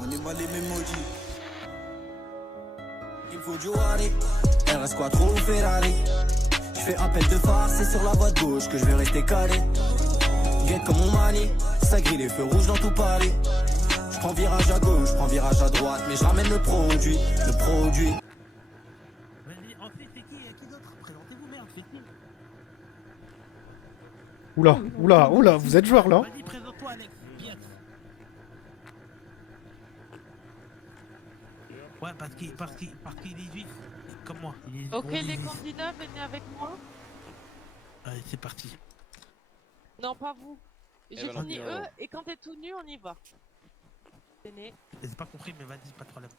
On est mal aimé maudit. Il faut du Wari, RS Quattro ou Ferrari. Je fais appel de phare, c'est sur la voie de gauche que je vais rester calé. Guette comme mon mani, ça grille les feux rouges dans tout Paris. Je prends virage à gauche, je prends virage à droite, mais je ramène le produit, le produit. Vas-y, ensuite c'est qui d'autre? Présentez-vous, merde, c'est qui? Oula, oula, oula, vous êtes joueur là? Vas-y, présente-toi, Alex. Pièce. Ouais, parce qu'il est juif, comme moi. Il est Ok, les juif. candidats, venez avec moi. Allez, c'est parti. Non, pas vous. J'ai ben, fini non. eux, et quand t'es tout nu, on y va. Venez. J'ai pas compris, mais vas-y, pas de problème.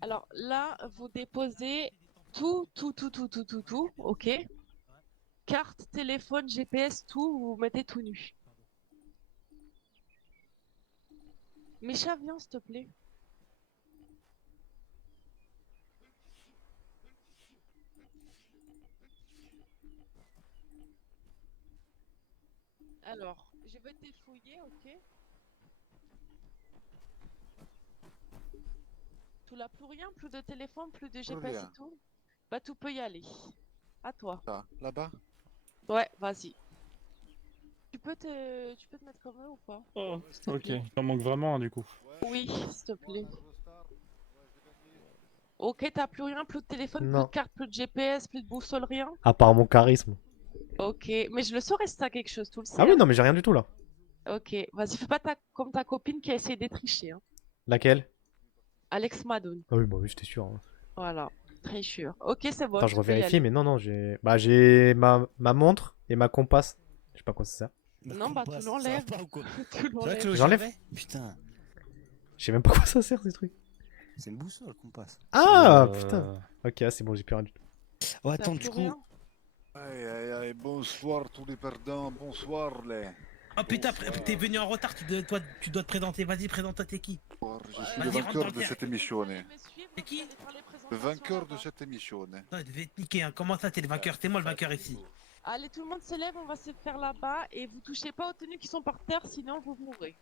Alors là, vous déposez tout, ok? Carte, téléphone, GPS, tout, vous mettez tout nu. Micha, viens, s'il te plaît. Alors, je vais te fouiller, ok? Tu n'as plus rien, plus de téléphone, plus de GPS rien. et tout? Bah, tu peux y aller. À toi. Ça, là-bas? Ouais, vas-y. Tu peux te mettre comme eux ou pas? Oh, S'il te ok, plaît. il en manque vraiment un du coup. Oui, s'il te plaît. Ok, t'as plus rien, plus de téléphone, plus Non. de carte, plus de GPS, plus de boussole, rien? À part mon charisme. Ok, mais je le saurais si t'as quelque chose, tout le sais. Ah oui, hein. non, mais j'ai rien du tout là. Ok, vas-y, fais pas comme ta copine qui a essayé de tricher. Hein. Laquelle? Alex Madoun. Ah oui, bah oui, j'étais sûr. Hein. Voilà, très sûr. Ok, c'est bon. Attends, tu je peux y revérifie, aller. mais non, non, j'ai. Bah, j'ai ma montre et ma compasse. Je sais pas quoi c'est ça. Non, bah, tu l'enlèves. Tu l'enlèves. J'enlève. Putain, Je sais même pas quoi ça sert ces trucs. c'est une boussole qu'on passe. Ah putain. Ok, ah, c'est bon, j'ai plus rien du tout. Oh, T'as attends, plus du coup. rien Aïe aïe aïe, bonsoir tous les perdants, bonsoir les. Oh putain, t'es venu en retard, tu dois te présenter. Vas-y, présente-toi, t'es qui? Je suis Vas-y, le rentre dans vainqueur le de vert. cette émission. Vous me suivre, C'est qui vous allez faire les Le présentations vainqueur de là-bas. cette émission. Non, je vais te niquer, hein. Comment ça, t'es le vainqueur? C'est moi le vainqueur ici. Allez, tout le monde se lève, on va se faire là-bas et vous touchez pas aux tenues qui sont par terre, sinon vous mourrez.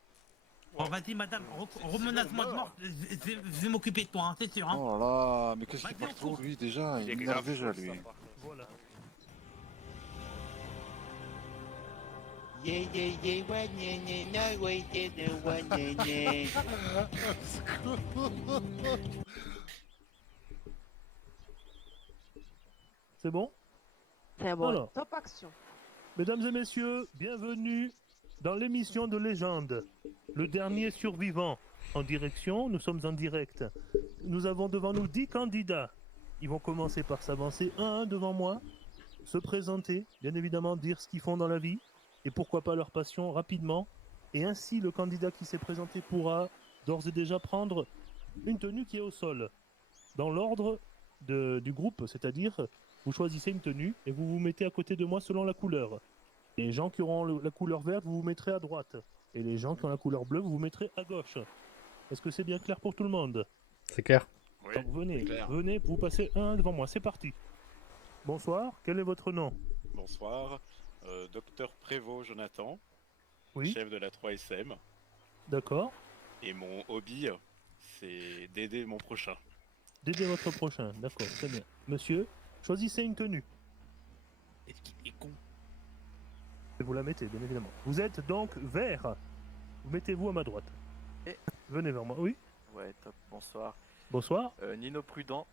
Bon, vas-y, madame, remenace-moi de mort. Je vais m'occuper de toi, hein, c'est sûr. Hein. Oh là là, mais qu'est-ce qu'il Vas-y, parle on trop court. lui déjà? Il m'énerve déjà lui. Voilà. Yeah, yeah, yeah, ouais, yeah, yeah, no, ouais, yeah, no, ouais, yeah, yeah. C'est bon? C'est bon, Alors. top action. Mesdames et messieurs, bienvenue dans l'émission de légende. Le dernier survivant. En direction, nous sommes en direct. Nous avons devant nous 10 candidats. Ils vont commencer par s'avancer un à un devant moi, se présenter, bien évidemment dire ce qu'ils font dans la vie, et pourquoi pas leur passion rapidement. Et ainsi, le candidat qui s'est présenté pourra d'ores et déjà prendre une tenue qui est au sol. Dans l'ordre du groupe, c'est-à-dire, vous choisissez une tenue et vous vous mettez à côté de moi selon la couleur. Les gens qui auront la couleur verte, vous vous mettrez à droite. Et les gens qui ont la couleur bleue, vous vous mettrez à gauche. Est-ce que c'est bien clair pour tout le monde? C'est clair. Donc venez, vous passez un devant moi, c'est parti. Bonsoir, quel est votre nom? Bonsoir, docteur Prévost Jonathan, Oui, chef de la 3SM. d'accord. Et mon hobby, c'est d'aider mon prochain. D'aider votre prochain, d'accord, très bien. Monsieur, choisissez une tenue. Est-ce qu'il est con? Et vous la mettez, bien évidemment. Vous êtes donc vert. Vous mettez-vous à ma droite. Et- Venez vers moi, oui. Ouais, top, bonsoir. Bonsoir, Nino Prudent,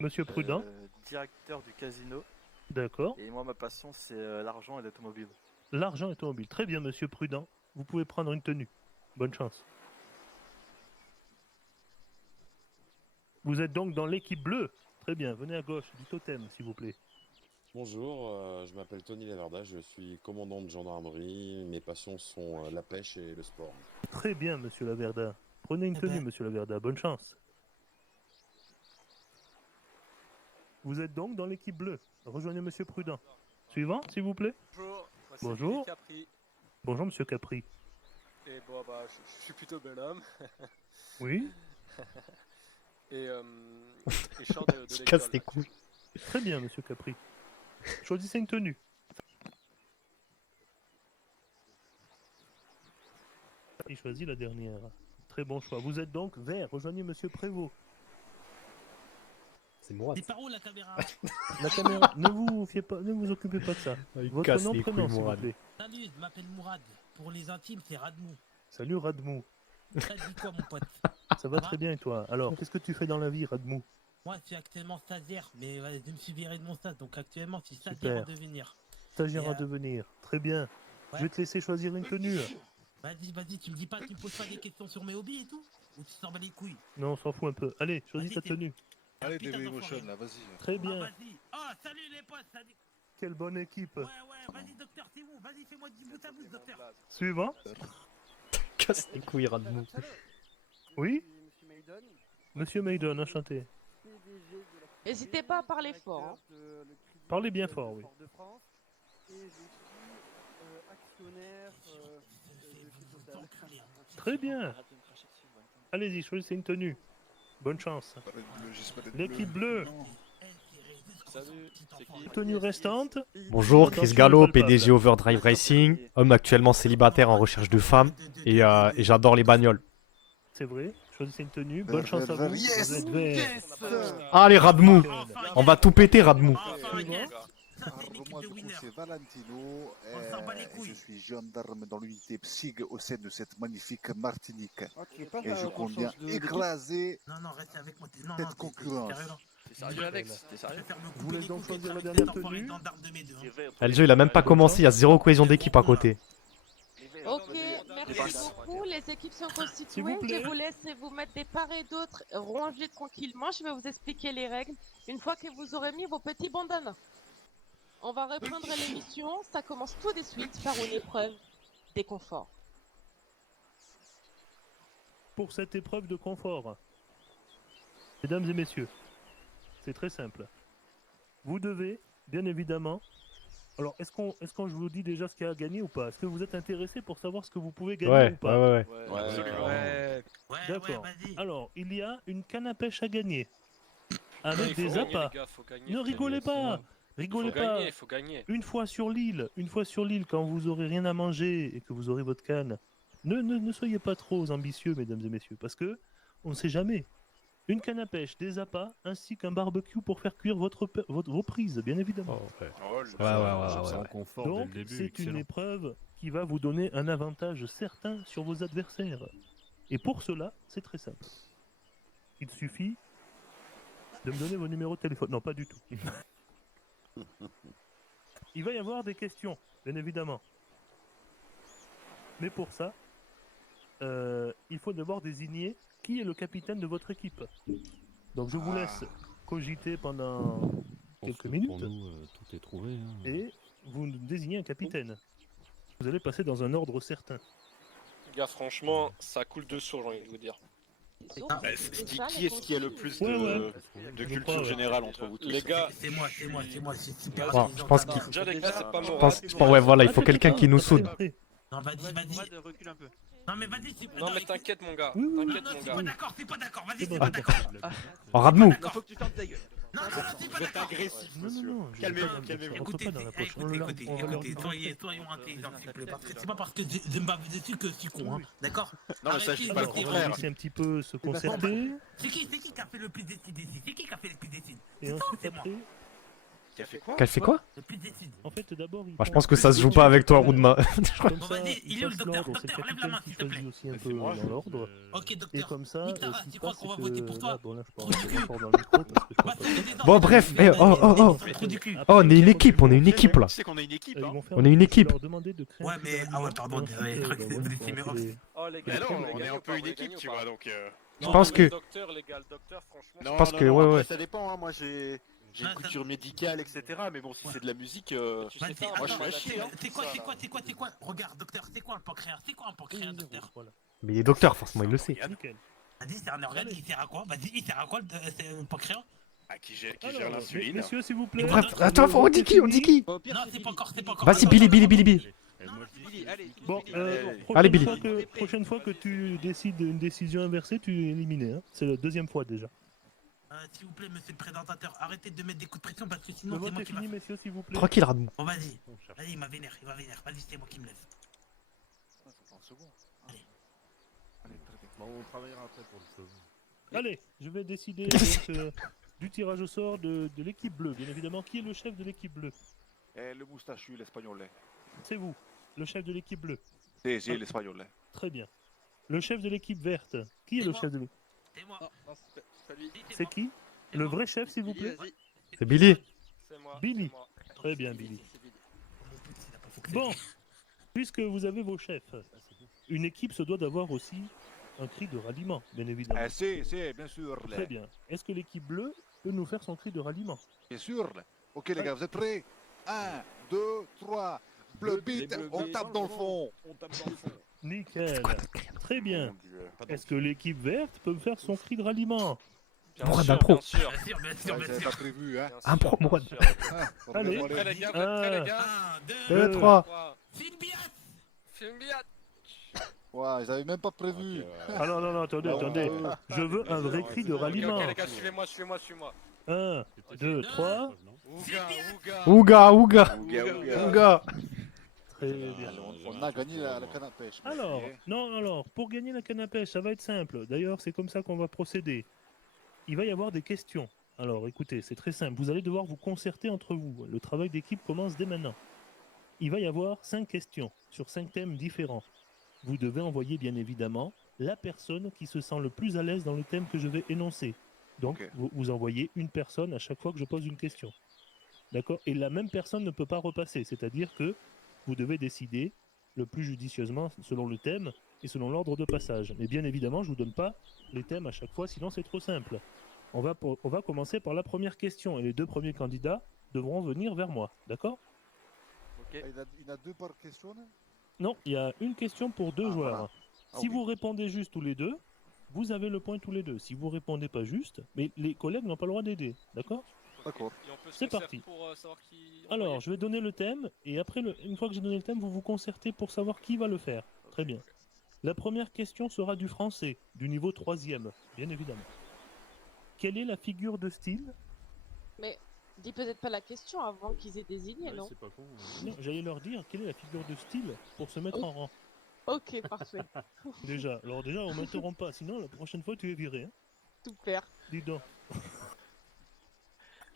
monsieur Prudent. directeur du casino. D'accord. Et moi, ma passion, c'est l'argent et l'automobile. L'argent est automobile. Très bien, monsieur Prudent. Vous pouvez prendre une tenue. Bonne chance. Vous êtes donc dans l'équipe bleue. Très bien, venez à gauche du totem, s'il vous plaît. Bonjour, je m'appelle Tony Laverda, je suis commandant de gendarmerie. Mes passions sont la pêche et le sport. Très bien, monsieur Laverda. Prenez une tenue, monsieur Laverda. Bonne chance. Vous êtes donc dans l'équipe bleue. Rejoignez monsieur Prudent. Suivant, s'il vous plaît. Bonjour. Bonjour. Capri. Bonjour, monsieur Capri. Et bon, bah, je suis plutôt bel homme. Oui. Et chant de Je casse les couilles. Très bien, monsieur Capri. Choisissez une tenue. Il choisit la dernière. Très bon choix. Vous êtes donc vert. Rejoignez Monsieur Prévost. C'est Mourad. C'est par où la caméra? La caméra, ne vous fiez pas, ne vous occupez pas de ça. Il Votre casse nom, les prénom, couilles, s'il vous Mourad. plaît. Salut, je m'appelle Mourad. Pour les intimes, c'est Radmou. Salut Radmou. Ça dit quoi, mon pote? Ça va très bien et toi? Alors, qu'est-ce que tu fais dans la vie, Radmou? Moi, je suis actuellement stagiaire, mais ouais, je me suis viré de mon stage, donc actuellement, je suis Super. stagiaire en devenir. Stagiaire Et, à devenir. Très bien. ouais. Je vais te laisser choisir une tenue. Vas-y, tu me dis pas, tu me poses pas des questions sur mes hobbies et tout? Ou tu t'en bats les couilles? Non, on s'en fout un peu. Allez, choisis Vas-y, ta t'es- tenue. Allez, Putain Dailymotion, d'enfoiré. là, vas-y. Très Ah, bien. vas-y. Oh, salut les potes, salut. Quelle bonne équipe. Ouais, vas-y, docteur, c'est où? Vas-y, fais-moi du bout à bout, docteur. Suivant. Casse les couilles, Radmou. Oui. Monsieur Maiden, enchanté. N'hésitez pas à parler fort. Hein. Parlez bien fort, oui. Très bien. Allez-y, choisissez une tenue. Bonne chance. L'équipe bleue. Salut, c'est qui? Tenue restante. Bonjour, Chris Attention, Gallo, le palpable. PDG Overdrive Racing, homme actuellement célibataire en recherche de femme, et j'adore les bagnoles. C'est vrai. Choisissez une tenue. Bonne chance à vous. Yes. Vous êtes vert. Allez, Radmou, Enfin, on va tout péter, Radmou. Enfin, yes. Ça, c'est une Alors, équipe moi, de du coup, winners. c'est Valentino. On s'en bat les couilles. Je suis gendarme dans l'unité PSIG au sein de cette magnifique Martinique. Et je compte bien écraser Non, reste avec moi. Non, cette t'es concurrence. sérieux, là? T'es sérieux, Alex? T'es Je sérieux? préfère me Vous couper voulez les donc couilles choisir qu'être la avec dernière cet enfoiré tenue gendarme de mes deux, hein. Le jeu, il a même pas commencé, il y a zéro cohésion d'équipe à côté. Ok, merci beaucoup. Les équipes sont S'il vous constituées. plaît. Je vous laisse vous mettre des parts et d'autres. Rangez tranquillement. Je vais vous expliquer les règles une fois que vous aurez mis vos petits bandanas. On va reprendre l'émission. Ça commence tout de suite par une épreuve des conforts. Pour cette épreuve de confort, mesdames et messieurs, c'est très simple. Vous devez, bien évidemment. Alors, est-ce qu'on je vous dis déjà ce qu'il y a à gagner ou pas? Est-ce que vous êtes intéressé pour savoir ce que vous pouvez gagner Ouais, ou pas? ouais. Ouais, absolument. Ouais, D'accord. vas-y. Alors, il y a une canne à pêche à gagner. Avec Il faut des gagner, appâts. les gars, faut gagner. Ne rigolez pas. Rigolez pas. Il faut gagner. Une fois sur l'île, quand vous aurez rien à manger et que vous aurez votre canne, ne soyez pas trop ambitieux, mesdames et messieurs, parce que on ne sait jamais. Une canne à pêche, des appâts, ainsi qu'un barbecue pour faire cuire vos prises, bien évidemment. Ouais. Oh, Ouais. Donc, c'est une épreuve qui va vous donner un avantage certain sur vos adversaires. Et pour cela, c'est très simple. Il suffit de me donner vos numéros de téléphone. Non, pas du tout. Il va y avoir des questions, bien évidemment. Mais pour ça, il faut d'abord désigner qui est le capitaine de votre équipe. Donc je vous laisse cogiter pendant quelques minutes. Pour nous, tout est trouvé. Et vous désignez un capitaine. Vous allez passer dans un ordre certain. Les gars, franchement, ça coule de sourds, j'ai envie de vous dire. Qui est-ce qui a le plus Ouais, de Je culture crois, ouais. générale entre vous tous? Les gars, C'est moi, c'est super. Bon, je pense qu'il déjà les gars, c'est pas je moral. pense, ouais, voilà, il faut quelqu'un qui nous soude. Non, vas-y. Recule un peu. Non, mais vas-y, c'est Non mais t'inquiète mon gars, Oui, oui. Non, t'inquiète non, mon c'est gars. pas d'accord, c'est pas d'accord. Vas-y, C'est c'est bon. pas d'accord. Oh, Radmou, Il faut que tu fermes ta gueule. Non, c'est pas Vous êtes d'accord. agressif, Non, monsieur. non, je Calmez-vous, rentre pas dans- calmez-vous. je rentre pas dans la poche. On leur- Écoutez, on va leur dire- soyons intelligents, s'il vous plaît. Parce que c'est pas parce que je me bats dessus que je suis con, hein. D'accord? Non, mais ça, je dis pas le Alors, on va contraire. laisser un petit peu se concerter. C'est qui qui a fait le plus d'études ici? C'est qui a fait le plus d'études? Et C'est toi, ensuite, c'est moi. après, Qui a fait quoi? qu'elle fait quoi? Le plus d'études. en fait, d'abord, il Moi, je prend- pense que ça se joue pas avec toi, Roudma. Comme Bon, ça, vas-y, il est où le passe docteur? l'ordre, c'est le Docteur, lève la main, capitaine qui s'il te plaît. choisit aussi un Mais peu c'est moi, dans l'ordre. Ok, Et docteur. comme ça, Nique ta race, ce qui tu crois passe, qu'on va c'est voter que pour toi? là, bon, là, je Trou parle du pas cul. fort dans le micro parce que je Bah, parle pas c'est fort. des Bon, bref, ordres, oh, trou du cul. Oh, on est une équipe, on est une équipe là. Tu sais qu'on est une équipe, Ils hein? vont faire On est une je vais équipe. leur demander de créer Ouais, un mais petit ah ouais, document. pardon, Et désolé, ensuite, je crois que bah, c'est voilà, c'est mes on va rocks. les- Oh les Mais gars, non, les on gars, est un ou peu pas, une vous équipe, gagnez tu ou pas? vois, donc... Je pense que. Le docteur, les gars, le docteur, franchement. Non, pense non, que, non, ouais, après, ouais. ça dépend, hein. Moi, j'ai une Ah, culture médicale, etc. Mais bon, si c'est de la musique, Tu sais Vas-y, pas, moi, je attends, suis à chier, hein. c'est quoi? Regarde, docteur, c'est quoi un pancréas? C'est quoi un pancréas, docteur? Voilà. Mais il est docteur, forcément, il le sait. Nickel. Vas-y, c'est un organe, il sert à quoi? Vas-y, il sert à quoi c'est un pancréas? Ah, qui gère Alors, l'insuline. messieurs, s'il vous plaît. Bref, attends, on dit qui? On dit qui? Non, c'est pas encore. Vas-y, Billy. Billy, allez. Bon, Allez, Billy. Prochaine fois que tu décides une décision inversée, tu es éliminé. Hein. C'est la deuxième fois déjà. S'il vous plaît, monsieur le présentateur, arrêtez de mettre des coups de pression parce que Le sinon c'est vote moi est qui va. fini, messieurs, s'il vous plaît. Tranquille, Radmou. Bon, vas-y, il va vénère. Vas-y, c'est moi qui me laisse. On travaillera après pour le sauver. Allez, je vais décider donc, du tirage au sort de l'équipe bleue, bien évidemment. Qui est le chef de l'équipe bleue? Le moustachu, l'espagnol. C'est vous, le chef de l'équipe bleue. C'est l'espagnol. Très bien. Le chef de l'équipe verte. Qui est le chef de l'équipe? C'est moi. Non, c'est pas lui. C'est qui? Le vrai chef, s'il vous plaît? C'est Billy. C'est moi. Billy. c'est moi. Très bien, Billy. Bon, puisque vous avez vos chefs, une équipe se doit d'avoir aussi un cri de ralliement, bien évidemment. C'est, bien sûr. Très bien. Est-ce que l'équipe bleue peut nous faire son cri de ralliement? Bien sûr. Ok les gars, vous êtes prêts? 1, 2, 3. Bleu bit, on tape dans le fond. Nickel. Très bien. Est-ce que l'équipe verte peut me faire son cri de ralliement? Bien Mourad sûr, d'impro. bien sûr. Bien sûr, J'avais pas prévu, hein. Un pro, bien Mourad. sûr. Allez. Prêts les gars, vous êtes prêts les gars? 1, 2, 2, 3. 3. Film bien. Ouais, ils avaient même pas prévu. Ah non, non, non, attendez, attendez. Je veux un vrai cri de ralliement. Ok les gars, suivez-moi. 1, 2, 3. Ouga. Ouga. Ouga. Très bien. On a gagné la canne à pêche. Alors, non, alors, pour gagner la canne à pêche, ça va être simple. D'ailleurs, c'est comme ça qu'on va procéder. Il va y avoir des questions. Alors, écoutez, c'est très simple. Vous allez devoir vous concerter entre vous. Le travail d'équipe commence dès maintenant. Il va y avoir 5 questions sur 5 thèmes différents. Vous devez envoyer, bien évidemment, la personne qui se sent le plus à l'aise dans le thème que je vais énoncer. Donc, Ok. vous envoyez une personne à chaque fois que je pose une question. D'accord? Et la même personne ne peut pas repasser. C'est-à-dire que vous devez décider le plus judicieusement selon le thème et selon l'ordre de passage. Mais bien évidemment, je ne vous donne pas les thèmes à chaque fois, sinon c'est trop simple. On va commencer par la première question et les 2 premiers candidats devront venir vers moi. D'accord? Il y en a 2 par question. Non, il y a une question pour 2 joueurs. voilà. Si ok. vous répondez juste tous les deux, vous avez le point tous les deux. Si vous répondez pas juste, mais les collègues n'ont pas le droit d'aider. D'accord? D'accord. Et on peut se C'est concerter parti. pour savoir qui. Alors, je vais donner le thème, et après, une fois que j'ai donné le thème, vous vous concertez pour savoir qui va le faire. Très bien. La première question sera du français, du niveau 3e, bien évidemment. Quelle est la figure de style? Mais dis peut-être pas la question avant qu'ils aient désigné, non? C'est pas con. Non, j'allais leur dire quelle est la figure de style pour se mettre en rang. Ok, parfait. Déjà, alors déjà, on m'interrompt pas, sinon la prochaine fois tu es viré. Hein. Super. Dis donc.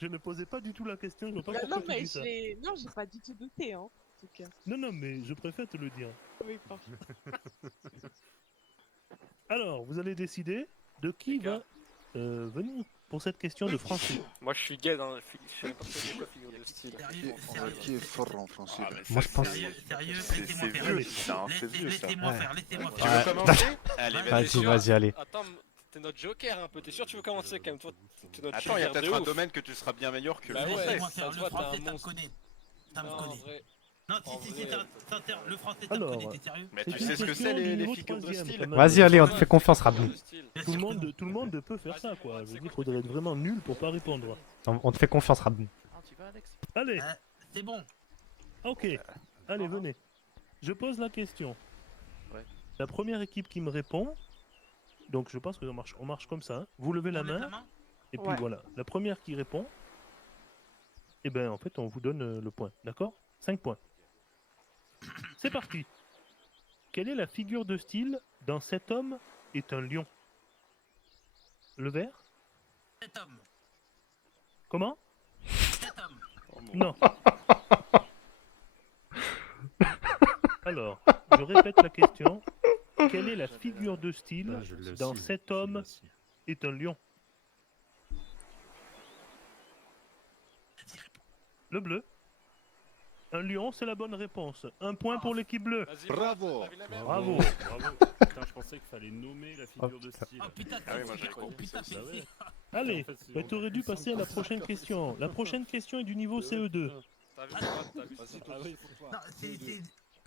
Je ne posais pas du tout la question, je vois pas Bah, pourquoi non, tu mais dis ça. j'ai pas du tout douté, hein. En tout cas. Non, mais je préfère te le dire. Oui, parfait. Alors, vous allez décider de qui va venir pour cette question de français. Moi je suis gay dans la figure. Je sais pas c'est quoi figure de style. Qui est fort en français? Moi, je pense. Sérieux, C'est laissez-moi faire. vieux ça, c'est vieux ça. Laissez-moi faire, laissez-moi Tu faire. veux commencer? Allez, Vas-y, vas-y. Vas-y, vas-y, allez. Attends, t'es notre joker un peu. T'es sûr que tu veux commencer quand même? Toi, t'es notre Attends, il y a joker de peut-être un ouf. domaine que tu seras bien meilleur que le Bah ouais, français. Laissez-moi ça faire. se Le voit, t'es un français, ça me monstre. connaît. Ça me Non, en connaît. vrai. Non, En si, vrai, le français, ça me Alors, connaît, t'es sérieux? Mais C'est tu une sais ce que question c'est du les niveau figures de 3e, style? quand même. Vas-y, allez, on te fait confiance, Radou. Tout le monde peut faire ça, quoi. Je veux dire, il faudrait être vraiment nul pour pas répondre. On te fait confiance, Radou. Allez, C'est bon. ok. Allez, venez. Je pose la question. Ouais. La première équipe qui me répond, donc je pense qu'on marche comme ça. Hein. Vous levez la On met main, et puis Ouais. voilà. La première qui répond, et ben en fait, on vous donne le point. D'accord? 5 points. C'est parti. Quelle est la figure de style dans Cet homme est un lion? Le vert? Cet homme. Comment? Cet homme. Non. Alors, je répète la question. Quelle est la figure de style Ah, je l'ai dans aussi, Cet je l'ai homme aussi. est un lion? Le bleu. Un lion, c'est la bonne réponse. Un point pour l'équipe bleue. Vas-y, Bravo. lave la main. Bravo. Bravo. Putain, je pensais qu'il fallait nommer la figure de style. Oh putain, Ah oui, moi, c'est j'avais oh compris putain, ça, ouais. Allez, En fait, c'est bah, t'aurais dû passer à la prochaine question. La prochaine question est du niveau CE2. T'as vu, t'as vu. Ah oui, faut Non, pas.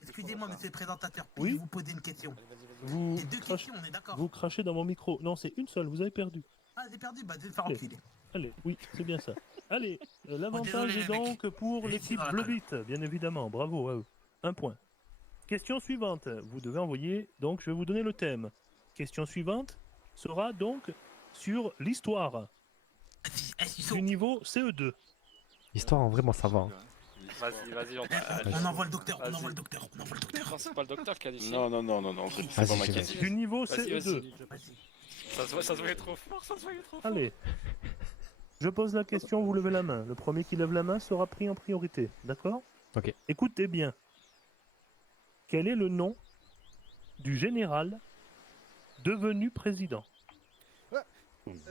excusez-moi, monsieur le présentateur, Oui. puis-je vous poser une question? Vous, C'est 2 crachez- questions, on est d'accord? vous crachez dans mon micro. Non, c'est une seule, vous avez perdu. Ah, j'ai perdu, bah je vais me faire Ok. enculer. Allez, oui, c'est bien ça. Allez, l'avantage désolé, est les mecs. donc pour Laissez l'équipe dans la Bleu colle. Beat, bien évidemment. Bravo à eux. Un point. Question suivante. Vous devez envoyer, donc je vais vous donner le thème. Question suivante sera donc sur l'histoire Est-ce qu'ils sont... du niveau CE2. Histoire, en vrai, moi, ça va. Hein. Vas-y, On envoie le docteur, on envoie le docteur, on envoie le docteur. Non, c'est pas le docteur qui a dit ça. Non, c'est Vas-y, pas ma j'y vais. question. Du niveau Vas-y, CE2. vas-y. Ça se voyait trop fort, ça se voyait trop fort. Allez. Je pose la question, vous levez la main. Le premier qui lève la main sera pris en priorité. D'accord? Ok. Écoutez bien. Quel est le nom du général devenu président?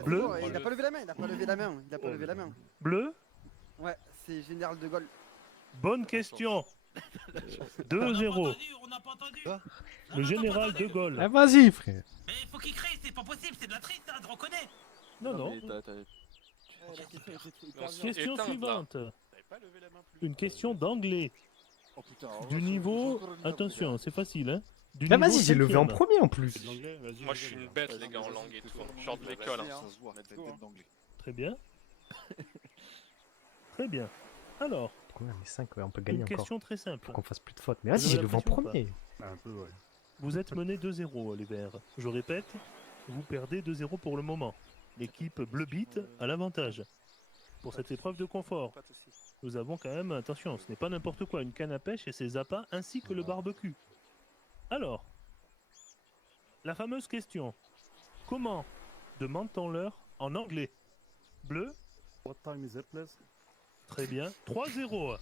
Bleu. Il a pas levé la main, il a pas levé la main, il a pas levé la main. Bleu. Ouais, c'est Général de Gaulle. Bonne question. 2-0. On n'a pas entendu. Le général de Gaulle. Ah, vas-y, frère. Mais il faut qu'il crée, c'est pas possible, c'est de la triche, ça, je reconnais. Non. Question suivante. Une question d'anglais. Du niveau... Attention, c'est facile, hein. Du Ah, niveau vas-y, j'ai levé en 5e. premier en plus. Moi, je suis une bête, les gars, en langue et tout. Je sors de l'école. Ça se voit, t'as une tête d'anglais. Très bien. Très bien. Alors, Combien les 5, ouais, on peut gagner une encore. question très simple. Pour qu'on fasse plus de fautes. Mais vas-y, Vous avez j'ai la levé en pression ou pas premier. Un peu, ouais. Vous êtes mené 2-0, les Verts. Je répète, vous perdez 2-0 pour le moment. L'équipe Bleu Beat a l'avantage. Pour cette épreuve de confort, nous avons quand même, attention, ce n'est pas n'importe quoi, une canne à pêche et ses appâts ainsi que le barbecue. Alors, la fameuse question. Comment demande-t-on l'heure en anglais? Bleu? What time is it, please? Très bien. 3-0.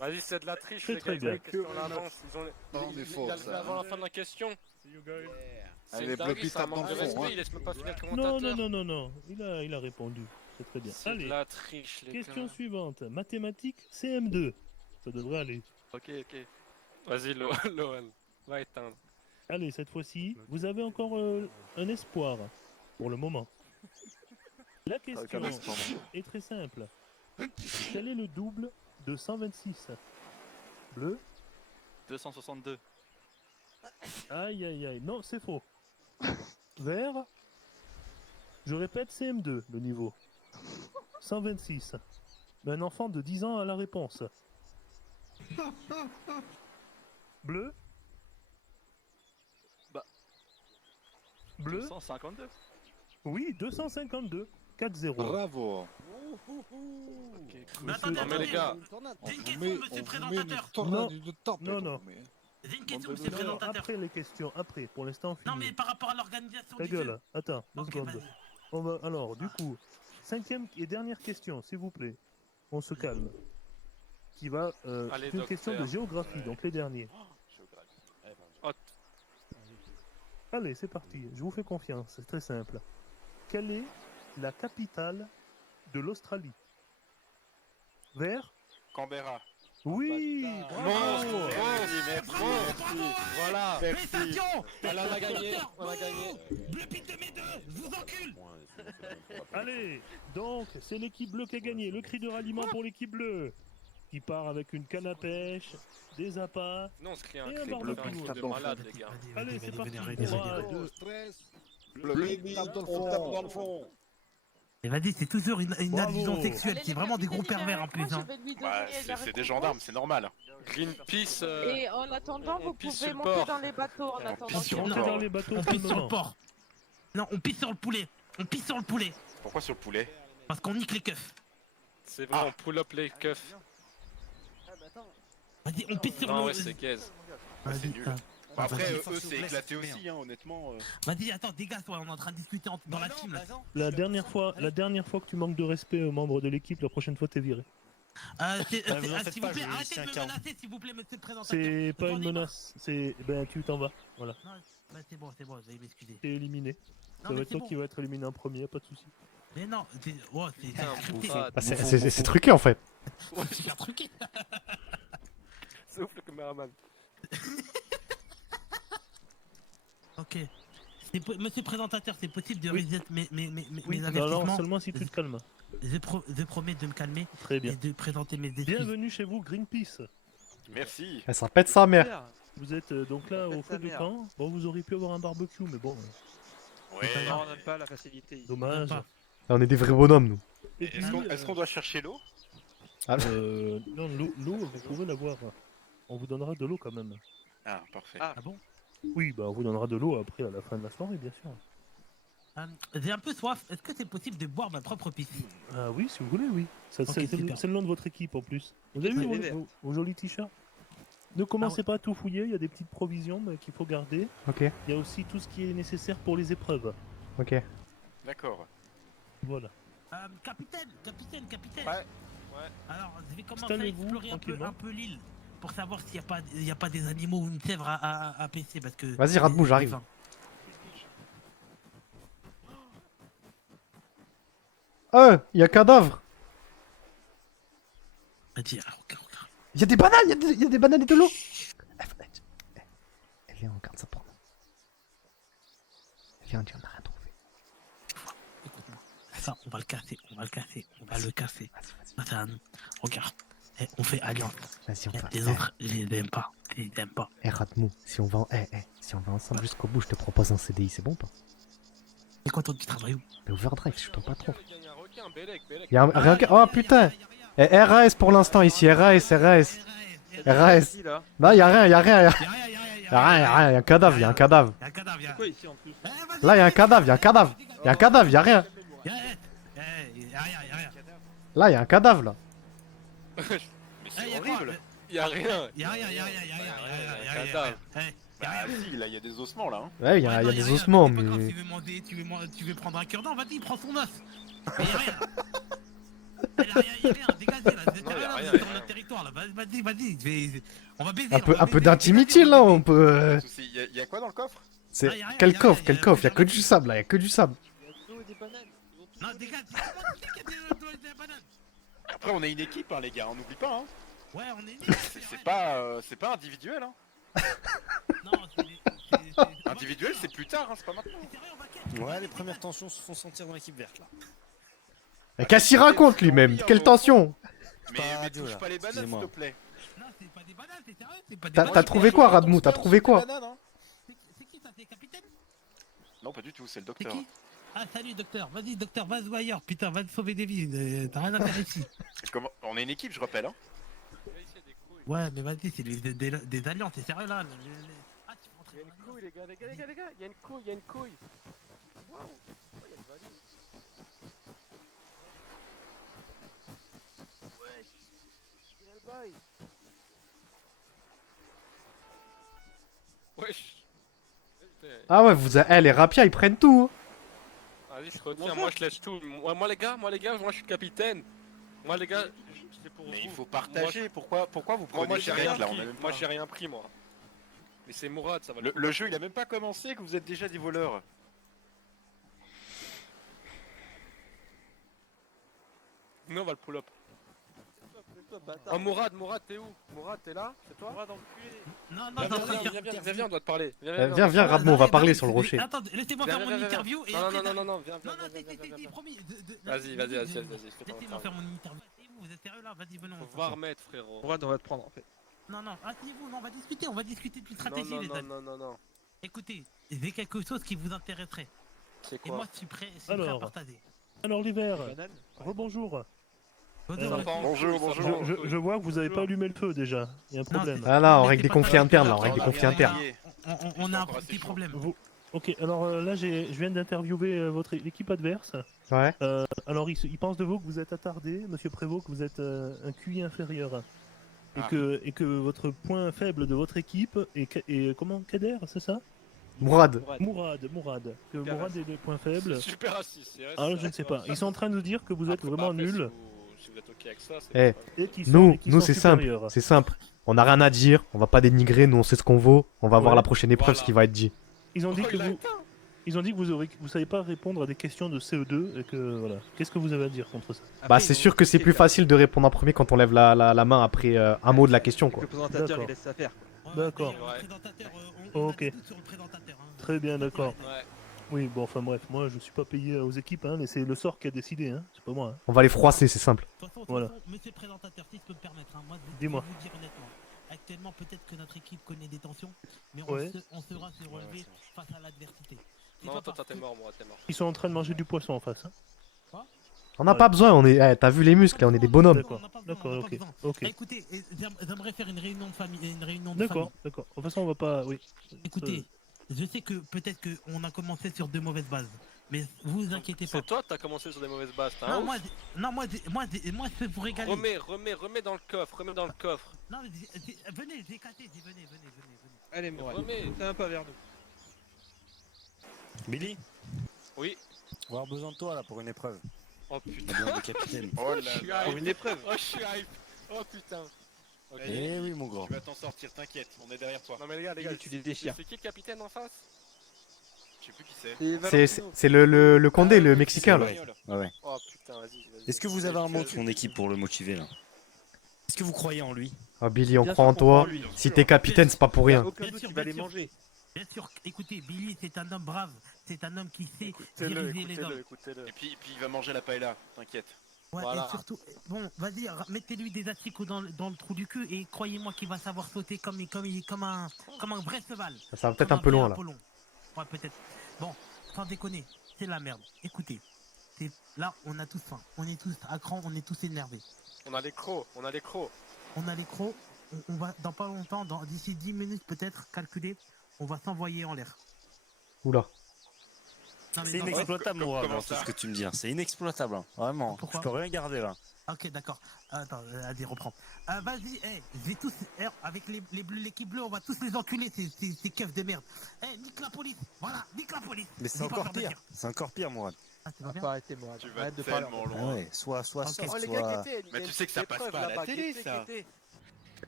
Vas-y, c'est de la triche, Très, les très gars. bien. Ils ont l'avance. On est fort, ça. Avant la fin de la question. C'est Allez, une Bleu dinguerie, Beat c'est un tape dans manque de le fond, respect, hein. il laisse même pas finir le commentateur. Non. Il a répondu. C'est très bien. C'est de Allez, la triche, les question gars. suivante. Mathématiques CM2. Ça devrait aller. Ok. Vas-y, Lohan. Va éteindre. Allez, cette fois-ci, vous avez encore un espoir pour le moment. La question est très simple. Quel est le double de 126? Bleu? 262. Aïe. Non, c'est faux. Vert? Je répète, CM2, le niveau. 126. Mais un enfant de 10 ans a la réponse. Bleu? Bleu? 252. Oui, 252. 4-0. Bravo. Mais attendez, Non, mais les gars, j'ai une question, monsieur le présentateur. Non. J'ai une question, monsieur le Non, présentateur. après les questions, après. Pour l'instant, Non, fini. mais par rapport à l'organisation Ta du jeu. gueule, attends, 2 Ok, secondes. vas-y. On va, alors, du coup, 5e et dernière question, s'il vous plaît. On se calme. Qui va. Allez, C'est une question de docteur. géographie, donc les derniers. Oh. Allez, c'est parti. Je vous fais confiance, c'est très simple. Quelle est la capitale de l'Australie? Vert? Canberra. Oui! Bravo! Voilà. Félicitations. Allez, on a gagné. On a gagné. Bleu Pit de mes deux, je vous encule. Allez, donc c'est l'équipe bleue qui a gagné. Le cri de ralliement pour l'équipe bleue. Qui part avec une canne à pêche, des appâts. Non, on se crée un Et un cri pour barbecue. faire un truc de malade, les gars. Allez, c'est parti. venez, 3, 2, Bleu Beat tape dans le fond. Et vas-y, c'est toujours une Bravo. allusion sexuelle, Allez, c'est les vraiment des gros capitaines, pervers en avec moi, plus. Hein. je vais lui donner Ouais, la c'est des récompense. gendarmes, c'est normal. Greenpeace. Et en attendant, on vous pisse pouvez sur le monter port. dans les bateaux en attendant. pisse sur qu'il le Montez port. dans les bateaux On pour le pisse sur le moment. port. Non, on pisse sur le poulet. On pisse sur le poulet. Pourquoi sur le poulet? Parce qu'on nique les keufs. C'est vrai, on pull up les keufs. Vas-y, on pisse sur Non, le. ouais, c'est gaze. Vas-y, c'est nul. putain. Après, Vas-y. eux, c'est éclaté aussi, hein, honnêtement. Vas-y, attends, dégage, toi, on est en train de discuter dans la team là. La dernière fois que tu manques de respect aux membres de l'équipe, la prochaine fois t'es viré. S'il vous plaît, arrêtez de me menacer, s'il vous plaît, monsieur le présentateur. C'est pas une J'en ai marre. menace, c'est ben tu t'en vas, voilà. Non, bah, c'est bon, vous allez m'excuser. T'es éliminé. Ça mais va être c'est toi bon. qui va être éliminé en premier, pas de soucis. Mais non, c'est scripté. Bah, c'est truqué en fait. Ouais, c'est super truqué. C'est ouf le caméraman. Ok. Monsieur le présentateur, c'est possible de Oui. reset mes Oui, non, avertissements. non, seulement si tu te calmes. Je promets de me calmer Très bien. et de présenter mes excuses. Bienvenue chez vous, Greenpeace. Merci. Elle ça pète sa mère. Vous êtes donc là au feu de camp. Bon, vous auriez pu avoir un barbecue, mais bon, Ouais. Non, on n'aime pas la facilité. dommage. Pas. On est des vrais bonhommes nous. Et puis, Est-ce qu'on doit chercher l'eau? non, l'eau, vous pouvez l'avoir. On vous donnera de l'eau quand même. Ah, parfait. Ah bon? Oui, bah on vous donnera de l'eau après à la fin de la soirée, bien sûr. J'ai un peu soif. Est-ce que c'est possible de boire ma propre piscine? Ah oui, si vous voulez, oui. Ok, C'est super. le nom de votre équipe en plus. Vous avez vu vos jolis t-shirts? Ne commencez pas à tout fouiller, il y a des petites provisions qu'il faut garder. Ok, Il y a aussi tout ce qui est nécessaire pour les épreuves. ok. D'accord. Voilà. Capitaine. Ouais. Alors, je vais commencer à Installez-vous explorer tranquillement. un peu l'île pour savoir s'il n'y a pas des animaux ou une chèvre à pêcher parce que. Vas-y, Radmou, j'arrive. Oh, il y a un cadavre. Vas-y, alors, regarde. Il y a des bananes, il y a des bananes et de l'eau. Viens, on regarde ça pour nous. Viens, on dit on a rien trouvé. Écoute-moi. Ça, on va le casser. Attends, regarde. On fait alliance. Vas-y, on va. Les autres, je les aime pas. Eh, Radmou, si on va ensemble jusqu'au bout, je te propose un CDI, c'est bon ou pas? C'est quoi ton petit travail où? Mais Overdrive, je suis ton patron. Il y a un requin, Bélec. Il y a un rien que... Oh putain. Eh, RAS pour l'instant ici, RAS. Non, il y a rien. Il y a un cadavre, il y a un cadavre. Quoi ici en plus? Là, il y a un cadavre, il y a rien. Là, il y a un cadavre, là. Mais c'est horrible. Il y a rien. Un cadavre. Bah si, là, il y a des ossements, là. Hein. Ouais, il y a des ossements, Tu mais... veux manger, tu veux prendre un cure-dent, vas-y, prends son os. Mais y a rien. Y a rien, dégagez là, vous êtes sur notre territoire là, vas-y, on va baiser. Un peu d'intimité, là, on peut... Il y a quoi dans le coffre? C'est... Quel coffre? Il y a que du sable, là, il y a que du sable. Non, dégage, c'est des bananes. Après, on est une équipe, hein, les gars, on n'oublie pas, hein. Ouais, on est une équipe. C'est pas individuel, hein. Non, Individuel, c'est plus tard, hein, c'est pas maintenant. Ouais, les premières tensions se font sentir dans l'équipe verte là. Mais qu'est-ce qu'il raconte lui-même? Quelle tension? Mais touche pas les bananes, s'il te plaît. Non, c'est pas des bananes, c'est sérieux, c'est pas des T'as bananes. trouvé quoi, Radmou? T'as trouvé quoi? C'est qui ça, c'est capitaine? Non, pas du tout, c'est le C'est docteur. qui? Ah, salut docteur, vas-y docteur, va se voir ailleurs, putain, va te sauver des vies, t'as rien à faire ici. On est une équipe, je rappelle, hein. Ouais, mais vas-y, c'est des alliances, c'est sérieux là. Ah, tu peux rentrer. Il y a une couille, les gars, il y a une couille. Waouh. Oh, il y a une valise. Ouais, il a le bail. Wesh. Ah ouais, les rapias, ils prennent tout. Vas-y, je retiens, moi je laisse tout. Moi les gars, moi je suis capitaine. Moi les gars, c'est pour Mais vous. il faut partager, pourquoi vous prenez Moi j'ai direct, rien là, pris, on a même moi pas- j'ai rien pris moi. Mais c'est Mourad, ça va Le jeu, il a même pas commencé que vous êtes déjà des voleurs. Nous on va le pull up. Oh Mourad, t'es où? Mourad, t'es là? C'est toi? Mourad enculé. Non, Viens, on doit te parler. Viens, Radmou, on va parler sur le rocher. Attends, laissez-moi faire mon interview et Non, après, viens. Non, t'es promis. Vas-y. Laissez-moi faire mon interview. Vous êtes sérieux là? Vas-y, venons. On va remettre, frérot. On va te prendre en fait. Non, asseyez-vous, on va discuter de stratégie les amis. Non. Écoutez, j'ai quelque chose qui vous intéresserait. C'est Et quoi? moi, je suis prêt à partager. Alors l'hiver, rebonjour. Bonjour. Je vois que vous avez pas allumé le feu déjà. Il y a un problème. Ah là, on règle des conflits internes, là, on règle des conflits internes. On a un petit problème. Ok, alors là, je viens d'interviewer l'équipe adverse. Ouais. Alors, ils pensent de vous que vous êtes attardé, monsieur Prévost, que vous êtes un QI inférieur. Et que votre point faible de votre équipe est comment, Kader, c'est ça? Mourad. Mourad. Que Mourad est le point faible. Super raciste. Alors, je ne sais pas. Ils sont en train de dire que vous êtes vraiment nuls. Si vous êtes ok avec ça, Eh, Et qu'ils nous sont c'est simple, supérieurs. c'est simple. On n'a rien à dire, on va pas dénigrer, nous on sait ce qu'on vaut, on va voir la prochaine épreuve, ce qui va être dit. Ils ont dit que vous savez pas répondre à des questions de CE2 et que voilà. Qu'est-ce que vous avez à dire contre ça? Bah c'est sûr que c'est plus facile de répondre en premier quand on lève la main après un mot de la question quoi. Le présentateur il laisse ça faire. D'accord. Ok. Très bien, d'accord. Ouais. Oui, bon, enfin bref, moi je suis pas payé aux équipes, hein, mais c'est le sort qui a décidé, hein, c'est pas moi. Hein. On va les froisser, c'est simple. De toute façon, Voilà. monsieur le présentateur, si je peux me permettre, moi je Dis-moi. vais vous dire honnêtement. Actuellement, peut-être que notre équipe connaît des tensions, mais Ouais. on saura se relever face à l'adversité. C'est Non, pas toi parce t'es que- mort, moi t'es mort. Ils sont en train de manger du poisson en face. Hein. On n'a pas besoin, on est. T'as vu les muscles, là, on est des bonhommes. D'accord, ok. Ok. Écoutez, j'aimerais faire une réunion de famille. D'accord. De toute façon, on va pas. Oui. Écoutez, je sais que peut-être qu'on a commencé sur de mauvaises bases. Mais vous vous inquiétez pas. C'est toi, t'as commencé sur des mauvaises bases. Non, moi, je peux vous régaler. Remets dans le coffre, remets dans le coffre. Non, mais venez, j'ai cassé, venez. Allez, Mourad, Remets. fais un pas vers nous. Billy, Oui. on va avoir besoin de toi là pour une épreuve. Oh On a putain. besoin de capitaine. Oh Je là suis là. hype. Pour une épreuve. Oh, je suis hype. Oh putain. Ok. Eh oui, mon grand. Tu vas t'en sortir, t'inquiète, on est derrière toi. Non mais les gars, Tu les déchires. c'est qui le capitaine en face? Je sais plus qui c'est. C'est Valentino. C'est le Condé, le Mexicain là. Ouais. Ouais. Oh putain, vas-y. Est-ce que vous avez un mot de son équipe pour le motiver là? Est-ce que vous croyez en lui? Ah Billy, on Bien croit sûr en qu'on croit en toi. lui. Si t'es capitaine, c'est pas pour Il y a rien. aucun doute Bien qu'il va sûr, les bien manger. Bien sûr, écoutez, Billy, c'est un homme brave. C'est un homme qui sait Écoutez-le, diriger les hommes. écoutez-le. Et puis il va manger la paella, t'inquiète. Ouais, Voilà. et surtout, bon, vas-y, mettez-lui des asticots dans le trou du cul et croyez-moi qu'il va savoir sauter comme un vrai cheval. Ça va peut-être Comme un peu vrai loin là. Apollon. Ouais, peut-être. Bon, sans déconner, c'est la merde. Écoutez, là, on a tous faim. On est tous à cran, on est tous énervés. On a les crocs, on a les crocs. On a les crocs. On va, dans pas longtemps, d'ici 10 minutes peut-être, calculer, on va s'envoyer en l'air. Oula. Non, mais C'est non, inexploitable, comment Mourad, ça tout ce que tu me dis. C'est inexploitable, hein. Vraiment. Pourquoi Je peux rien garder là. Ok, d'accord. Attends, vas-y, reprends. Vas-y, je vais tous, avec les bleus, l'équipe bleue, on va tous les enculer, ces keufs de merde. Nique la police, voilà, nique la police. Mais c'est Dis pas encore faire de pire. tir. C'est encore pire, Mourad. Ah, c'est pas On bien. va arrêter, Mourad. Tu vas Arrête de parler. tellement Ah loin. ouais, soit Ok. soft, Oh les gars, soit... guettez, Mais tu sais que ça passe pas à la télé, ça.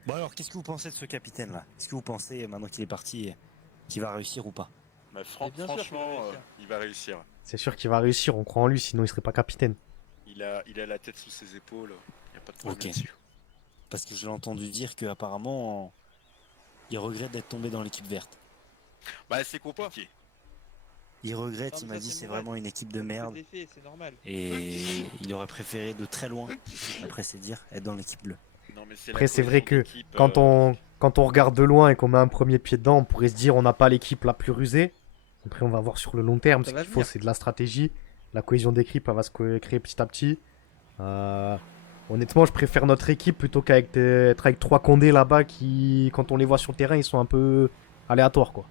Bon alors, qu'est-ce que vous pensez de ce capitaine là? Est-ce que vous pensez, maintenant qu'il est parti, qu'il va réussir ou pas? Bah, Mais bien sûr qu'il va franchement, réussir. il va réussir. C'est sûr qu'il va réussir, on croit en lui, sinon il serait pas capitaine. Il a la tête sous ses épaules, y a pas de problème Ok. là-dessus. Parce que j'ai entendu dire qu'apparemment, il regrette d'être tombé dans l'équipe verte. Bah c'est compliqué. Il regrette, Non, il mais m'a ça, dit c'est c'est Mourad. vraiment une équipe de merde. C'est normal. Et il aurait préféré de très loin, après c'est dire, être dans l'équipe bleue. Non, mais c'est Après, la c'est vrai que cohésion d'équipe, quand on regarde de loin et qu'on met un premier pied dedans, on pourrait se dire on n'a pas l'équipe la plus rusée. Après, on va voir sur le long terme. Ça Ce va qu'il faut, venir. c'est de la stratégie. La cohésion d'équipe, elle va se créer petit à petit. Honnêtement, je préfère notre équipe plutôt qu'être avec 3 Condés là-bas qui, quand on les voit sur le terrain, ils sont un peu aléatoires, quoi.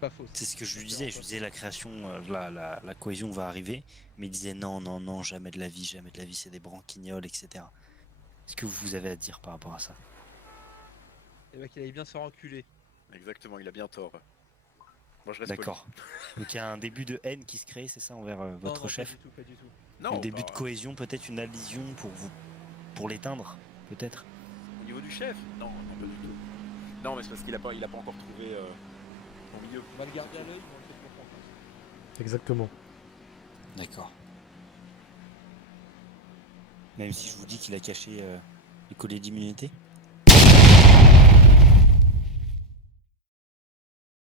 Pas faux. C'est ce que je lui disais, la création, la cohésion va arriver, mais il disait non, jamais de la vie, c'est des branquignoles, etc. Est-ce que vous avez à dire par rapport à ça? Et bah qu'il allait bien se faire enculer. Exactement, il a bien tort. Moi je reste D'accord. Donc il y a un début de haine qui se crée, c'est ça, envers votre Non, chef? Pas du tout. Non, Un début bah, de cohésion, peut-être une allusion pour l'éteindre, peut-être? au niveau du chef? Non, pas du tout. Non, mais c'est parce qu'il a pas encore trouvé son milieu. On va le garder à l'œil, mais on le fait pour confiance. Exactement. D'accord. Même si je vous dis qu'il a caché les colliers d'immunité?